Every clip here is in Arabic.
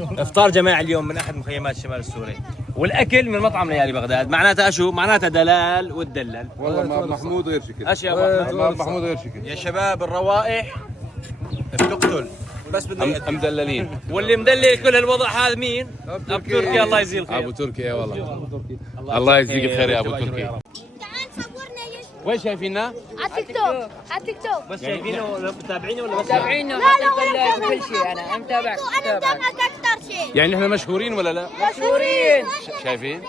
افطار جماعي اليوم من احد مخيمات الشمال السوري، والاكل من مطعم ليالي بغداد. معناتها شو؟ معناتها دلال والدلل. والله محمود غير شكل. اشياء محمود غير شكل. يا شباب الروائح بتقتل، بس بدنا مدللين. واللي مدلل كل الوضع هذا مين؟ ابو تركي. الله يجزيه الخير. ابو تركي والله. الله يجزيك الخير يا ابو تركي. تعال صورنا وين شايفيننا؟ على التيك توك. على التيك توك بس شايفينه ولا متابعينه ولا بس متابعينه؟ لا كل شيء. انا متابعك. انا متابعك اكثر شيء. يعني احنا مشهورين ولا لا؟ مشهورين. شايفين؟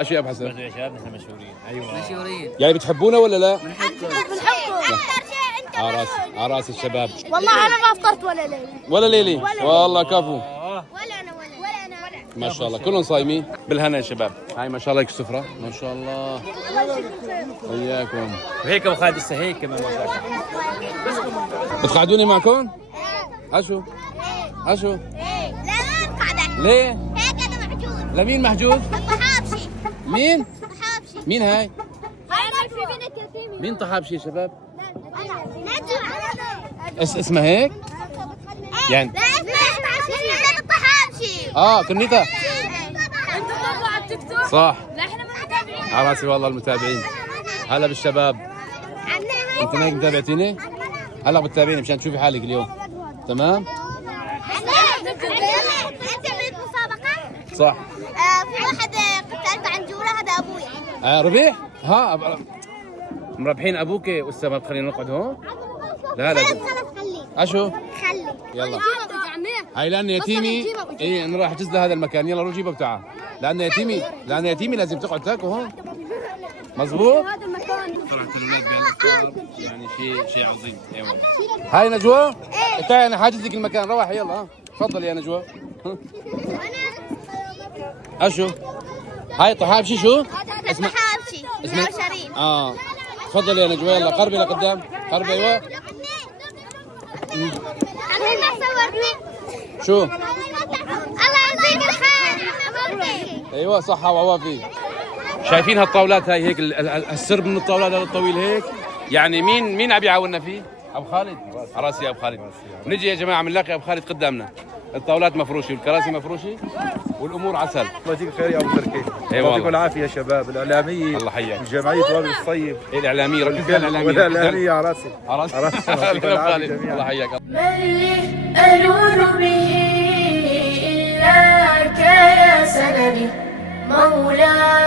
ايش يا ابو حسن؟ يا شباب نحن مشهورين. ايوه مشهورين. يعني بتحبونا ولا لا؟ بنحبكم اكثر شيء انت. عراس الشباب. والله انا ما افطرت ولا ليله. ولا ليلي؟ والله كفو. ولا انا ولا انا. ما شاء الله كلهم صايمين بالهنا يا شباب. هاي ما شاء الله السفرة ما شاء الله. حياكم. وهيك ابو خالد لسه هيك كمان ما شاء الله. بتقعدوني معكم؟ اشو؟ اشو؟ ايه لا ما نقعد. ليه؟ هيك انا محجوز. لمين محجوز؟ الطحابشي. مين؟ الطحابشي. مين هاي؟ هاي في بنت يتيمه. مين طحابشي يا شباب؟ نجم. اسمها هيك؟ يعني لا اسمها الطحابشي. كنيتها انتوا بتطلعوا على التيك توك؟ صح. لا احنا ما متابعين. على راسي والله المتابعين. هلا بالشباب. انت هيك متابعتيني؟ هلا بتتابعيني مشان تشوفي حالك اليوم. تمام؟ انت بريد مسابقة؟ صح. في واحد قتال بعنجورة هذا ابويا. ربيح؟ مربحين ابوك والسبب. خلينا نقعد هون. لا خلص خليك. اشو؟ خليك. يلا. هاي لان يتيمي. ايه نروح احجز لها هذا المكان. يلا روح جيبها بتاعها. لان يتيمي لازم تقعد تاكل هون. مزبوط؟ هذا المكان. صراحة الولاد يعني شيء عظيم. اي والله. هاي نجوى؟ تعالي انا حاجز لك المكان. روحي يلا. تفضلي يا نجوى. اشو؟ هاي طحابشي شو؟ هذا الطحابشي. اسمه شريف. تفضلي يا نجوى. يلا قربي لقدام. قربي. ايوه. خلينا صورني. شو؟ الله يجزيك الخير. ايوه صحة وعوافي. شايفين هالطاولات هاي هيك السرب من الطاولات هذا الطويل هيك. يعني مين عم يعاوننا فيه؟ ابو خالد. راسي يا ابو خالد. نجي يا جماعه بنلاقي ابو خالد قدامنا. الطاولات مفروشه والكراسي مفروشه والامور عسل. الله يجزيك الخير يا ابو تركي. يعطيكم العافيه يا شباب الاعلاميه. الله حياك. جمعيه وادي الصيف. الاعلاميه رجل فيها الاعلاميه. والاعلاميه على راسي. عرس. يعطيكم العافيه جميعا. الله حياك. من ألوذ به إلاك يا سندي مولاي.